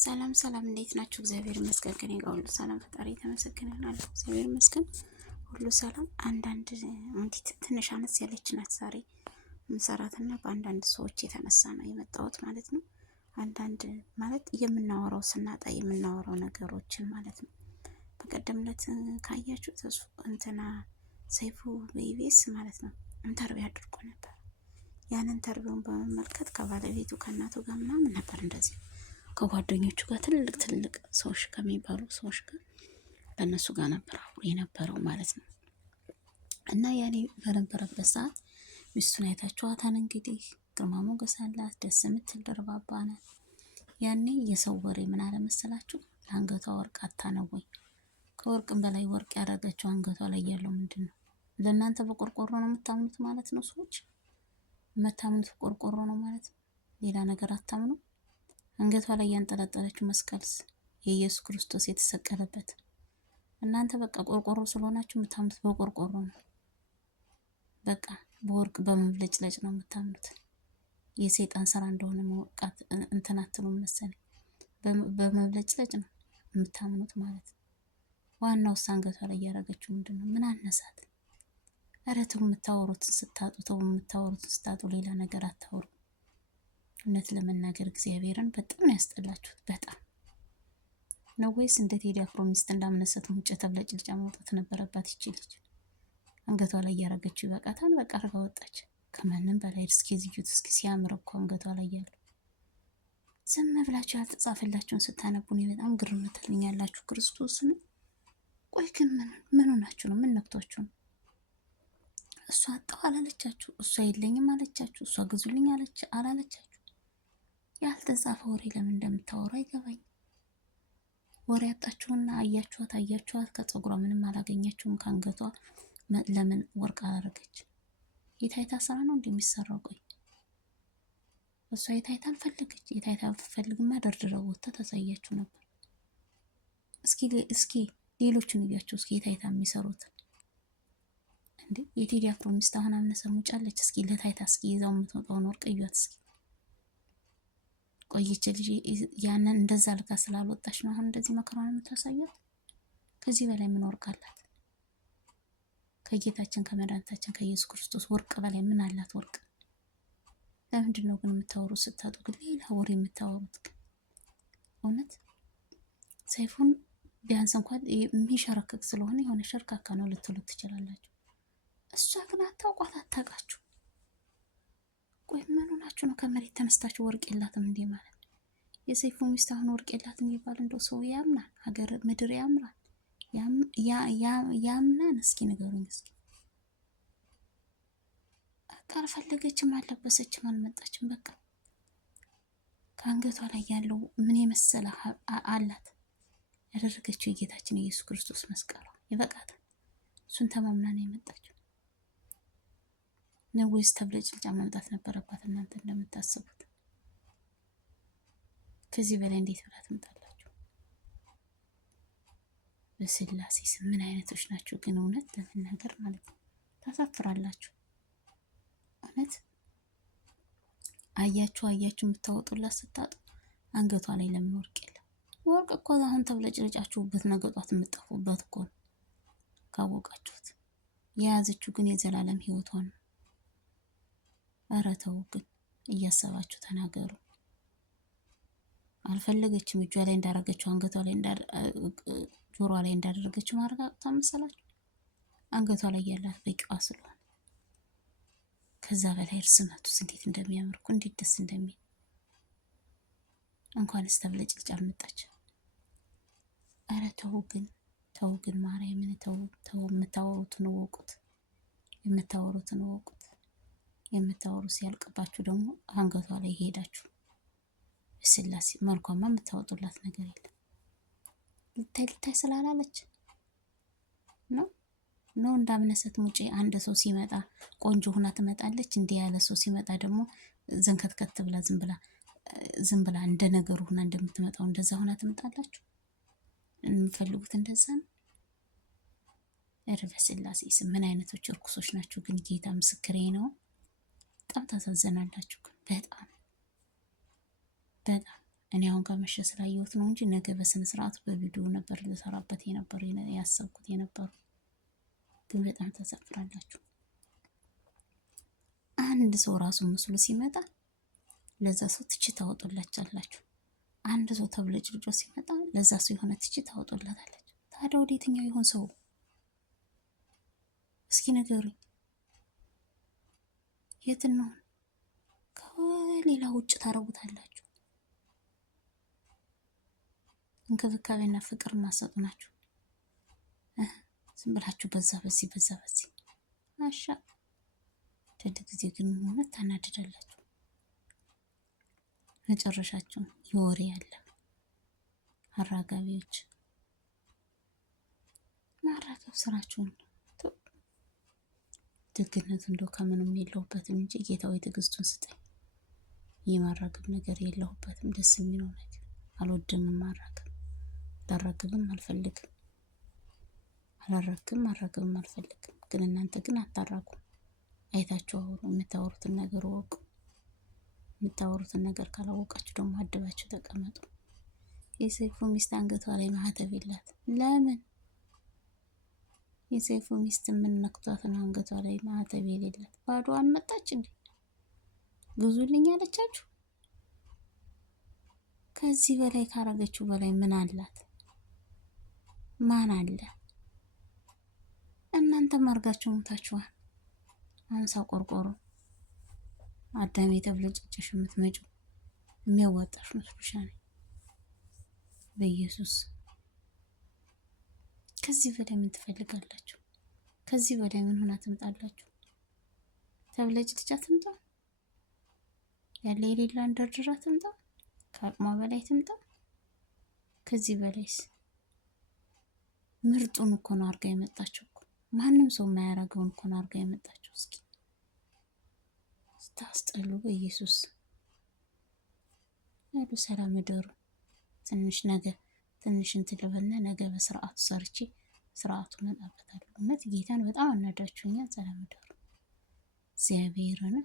ሰላም ሰላም፣ እንዴት ናችሁ? እግዚአብሔር ይመስገን ከኔ ጋር ሁሉ ሰላም፣ ፈጣሪ የተመሰገነ ይሁን። እግዚአብሔር ይመስገን ሁሉ ሰላም። አንዳንድ እንዴት ትንሽ አነስ ያለች ናት ዛሬ ምሰራትና በአንዳንድ ሰዎች የተነሳ ነው የመጣሁት ማለት ነው። አንዳንድ ማለት የምናወራው ስናጣ የምናወራው ነገሮችን ማለት ነው። በቀደምለት ካያችሁ እንትና ሰይፉ በኢቢኤስ ማለት ነው ኢንተርቪው አድርጎ ነበር። ያን ኢንተርቪውን በመመልከት ከባለቤቱ ከእናቱ ጋር ምናምን ነበር እንደዚህ ከጓደኞቹ ጋር ትልቅ ሰዎች ከሚባሉ ሰዎች ጋር ከነሱ ጋር ነበር አብሮ የነበረው ማለት ነው። እና ያኔ በነበረበት ሰዓት ሚስቱን አይታችኋታል እንግዲህ ግርማ ሞገስ አላት፣ ደስ የምትል ደርባባ ናት። ያኔ የሰው ወሬ ምን አለ መሰላችሁ? ለአንገቷ ወርቅ አታ ነው ወይ? ከወርቅም በላይ ወርቅ ያደረገችው አንገቷ ላይ ያለው ምንድን ነው? ለእናንተ በቆርቆሮ ነው የምታምኑት ማለት ነው። ሰዎች የምታምኑት በቆርቆሮ ነው ማለት ነው። ሌላ ነገር አታምኑ። አንገቷ ላይ ያንጠለጠለችው መስቀልስ የኢየሱስ ክርስቶስ የተሰቀለበት። እናንተ በቃ ቆርቆሮ ስለሆናችሁ የምታምኑት በቆርቆሮ ነው። በቃ በወርቅ በመብለጭለጭ ነው የምታምኑት። የሰይጣን ስራ እንደሆነ መውቃት እንትናትሉ መሰለኝ። በመብለጭለጭ ነው የምታምኑት ማለት ነው። ዋናው አንገቷ ላይ ያደረገችው ምንድነው? ምን አነሳት? ኧረ ተው፣ የምታወሩትን ስታጡ ሌላ ነገር አታውሩ። እውነት ለመናገር እግዚአብሔርን በጣም ያስጠላችሁት። በጣም ነው ወይስ እንደ ቴዲ አፍሮ ሚስት እንዳመነሰት ሙጭ ተብለጭልጫ መውጣት ነበረባት? ይቺ ልጅ አንገቷ ላይ ያረገችው ይበቃታል። በቃ አርጋ ወጣች። ከማንም በላይ እስኪ ዝዩት እስኪ ሲያምር እኮ አንገቷ ላይ ያለው። ዝም ብላችሁ ያልተጻፈላችሁን ስታነቡ ነው በጣም ግርም ትልኛላችሁ። ክርስቶስን ቆይ ግን ምን ሆናችሁ ነው? ምን ነክቷችሁ ነው? እሷ አጣው አላለቻችሁ? እሷ የለኝም አለቻችሁ? እሷ ግዙልኝ አላለቻችሁ? ያልተጻፈ ወሬ ለምን እንደምታወሩ አይገባኝ። ወሬ ያጣችሁና አያችኋት ከፀጉሯ ምንም አላገኛችሁም። ከአንገቷ ለምን ወርቅ አላረገች? የታይታ ስራ ነው እንደሚሰራው። ቆይ እሷ የታይታ አልፈለገች። የታይታ ፈልግማ ደርድረው ወጥታ ታሳያችሁ ነበር። እስኪ ሌሎችን እያቸው እስኪ የታይታ የሚሰሩት እንዴ። የቴዲ አፍሮ ሚስት አሁን አምነሰ ሙጫለች። እስኪ ለታይታ እስኪ ይዛው የምትወጣውን ወርቅ እዩት እስኪ። ቆይቼ ልጅ ያንን እንደዛ ልካ ስላልወጣች ነው አሁን እንደዚህ መከራውን የምታሳያት። ከዚህ በላይ ምን ወርቅ አላት? ከጌታችን ከመድኃኒታችን ከኢየሱስ ክርስቶስ ወርቅ በላይ ምን አላት? ወርቅ ለምንድን ነው ግን የምታወሩት? ስታጡ ግን ሌላ ወሬ የምታወሩት ግን እውነት። ሰይፉን ቢያንስ እንኳን የሚሸረክክ ስለሆነ የሆነ ሸርካካ ነው ልትሉት ትችላላችሁ። እሷ ግን አታውቋት፣ አታውቃችሁ። ቆይ ምን ሆናችሁ ነው ከመሬት ተነስታችሁ ወርቅ የላትም እንዴ ማለት? የሰይፉ ሚስት አሁን ወርቅ የላትም የሚባል እንደው ሰው ያምናል? ሀገር ምድር ያምራል? ያምናን? እስኪ ንገሩኝ እስኪ። ካልፈለገችም አልለበሰችም አልመጣችም። በቃ ከአንገቷ ላይ ያለው ምን የመሰለ አላት ያደረገችው የጌታችን የኢየሱስ ክርስቶስ መስቀሏ ይበቃታል። እሱን ተማምና ነው የመጣችው። ነው ወይስ ተብለጭልጫ መምጣት ነበረባት? እናንተ እንደምታስቡት ከዚህ በላይ እንዴት ብላ ትመጣላችሁ? በስላሴ ስም ምን አይነቶች ናችሁ ግን? እውነት ለመናገር ማለት ነው ታሳፍራላችሁ። እውነት አያችሁ የምታወጡላት ስታጡ አንገቷ ላይ ለምን ወርቅ የለም? ወርቅ እኮ አሁን ተብለጭልጫችሁበት ነገጧት የምትጠፉበት እኮ ነው ካወቃችሁት። የያዘችው ግን የዘላለም ህይወቷን ነው። ኧረ ተው ግን እያሰባችሁ ተናገሩ። አልፈለገችም። እጇ ላይ እንዳረገችው አንገቷ ላይ ጆሮዋ ላይ እንዳደረገችው ማድረግ አቅቷ መሰላችሁ? አንገቷ ላይ ያላት በቂዋ ስለሆነ ከዛ በላይ እርስነቱስ እንዴት እንደሚያምርኩ እንዴት ደስ እንደሚል እንኳንስ ተብለጭልጭ አልመጣች። ኧረ ተው ግን ማርያምን ተው። የምታወሩትን እወቁት፣ የምታወሩትን እወቁት። የምታወሩ ሲያልቅባችሁ ደግሞ አንገቷ ላይ ሄዳችሁ ስላሴ መልኳማ የምታወጡላት ነገር የለም። ልታይ ስላላለች ነው እንዳምነሰት ሙጬ አንድ ሰው ሲመጣ ቆንጆ ሁና ትመጣለች። እንዲህ ያለ ሰው ሲመጣ ደግሞ ዘንከትከት ብላ ዝም ብላ እንደ ነገሩ ሁና እንደምትመጣው እንደዛ ሁና ትመጣላችሁ። የምፈልጉት እንደዛ ነው። እርበ ስላሴ ስም ምን አይነቶች እርኩሶች ናችሁ ግን? ጌታ ምስክሬ ነው። በጣም ታሳዘናላችሁ። በጣም እኔ አሁን ከመሸ ስላየሁት ነው እንጂ ነገ በስነ ስርዓቱ በቪዲዮ ነበር ልሰራበት የነበር ያሰብኩት የነበረው። ግን በጣም ተሰፍራላችሁ። አንድ ሰው ራሱን መስሎ ሲመጣ ለዛ ሰው ትችት ታወጡላችኋላችሁ። አንድ ሰው ተብለጭልጮ ሲመጣ ለዛ ሰው የሆነ ትችት ታወጡላታላችሁ። ታዲያ ወደ የትኛው ይሆን ሰው? እስኪ ንገሩኝ። የት ነው? ከሌላ ውጭ ታረጉታላችሁ። እንክብካቤና ፍቅር ማሰጡ ናችሁ። ዝም ብላችሁ በዛ በዚህ በዛ በዚህ አሻ ደድ ጊዜ ግን ሆነ ታናድዳላችሁ። መጨረሻችሁ የወሬ ያለ አራጋቢዎች ማራገብ ስራችሁን ደግነቱ እንደው ከምንም የለውበትም እንጂ ጌታዊ ትዕግስቱን ስጠኝ። የማራገብ ነገር የለውበትም። ደስ የሚለው ነገር አልወድም። ማራገብ ላራግብም አልፈልግም። አላራግም ማራገብም አልፈልግም። ግን እናንተ ግን አታራጉ። አይታችሁ አሁን የምታወሩትን ነገር ወቁ። የምታወሩትን ነገር ካላወቃችሁ ደግሞ አድባችሁ ተቀመጡ። የሰይፉ ሚስት አንገቷ ላይ ማህተብ የላት። ለምን? የሰይፉ ሚስት ምን ነክቷት ነው አንገቷ ላይ ማህተብ የሌላት? ባዶዋን መጣች እንዴ? ብዙልኝ አለቻችሁ? ከዚህ በላይ ካረገችው በላይ ምን አላት? ማን አለ? እናንተም አርጋችሁ ሞታችኋል። አንሳ ቆርቆሮ አዳሜ ተብለጭጭሽ የምትመጪው የሚያዋጣሽ መስሎሻል? በኢየሱስ ከዚህ በላይ ምን ትፈልጋላችሁ? ከዚህ በላይ ምን ሆና ትምጣላችሁ? ተብለጭልጫ ትምጣ? ያለ የሌላ እንደርድራ ትምጣ? ከአቅሟ በላይ ትምጣ? ከዚህ በላይስ ምርጡን እኮ ነው አርጋ የመጣችሁ እኮ። ማንም ሰው የማያረገውን እኮ ነው አርጋ የመጣችሁ። እስኪ ስታስጠሉ በኢየሱስ ያሉ ሰላም እደሩ። ትንሽ እንትን ልበልና ነገ በስርዓቱ ሰርቼ ስርዓቱ መጣበታለሁ። እውነት ጌታን በጣም አናዳችሁኛል። ሰላም እደሩ። እግዚአብሔርን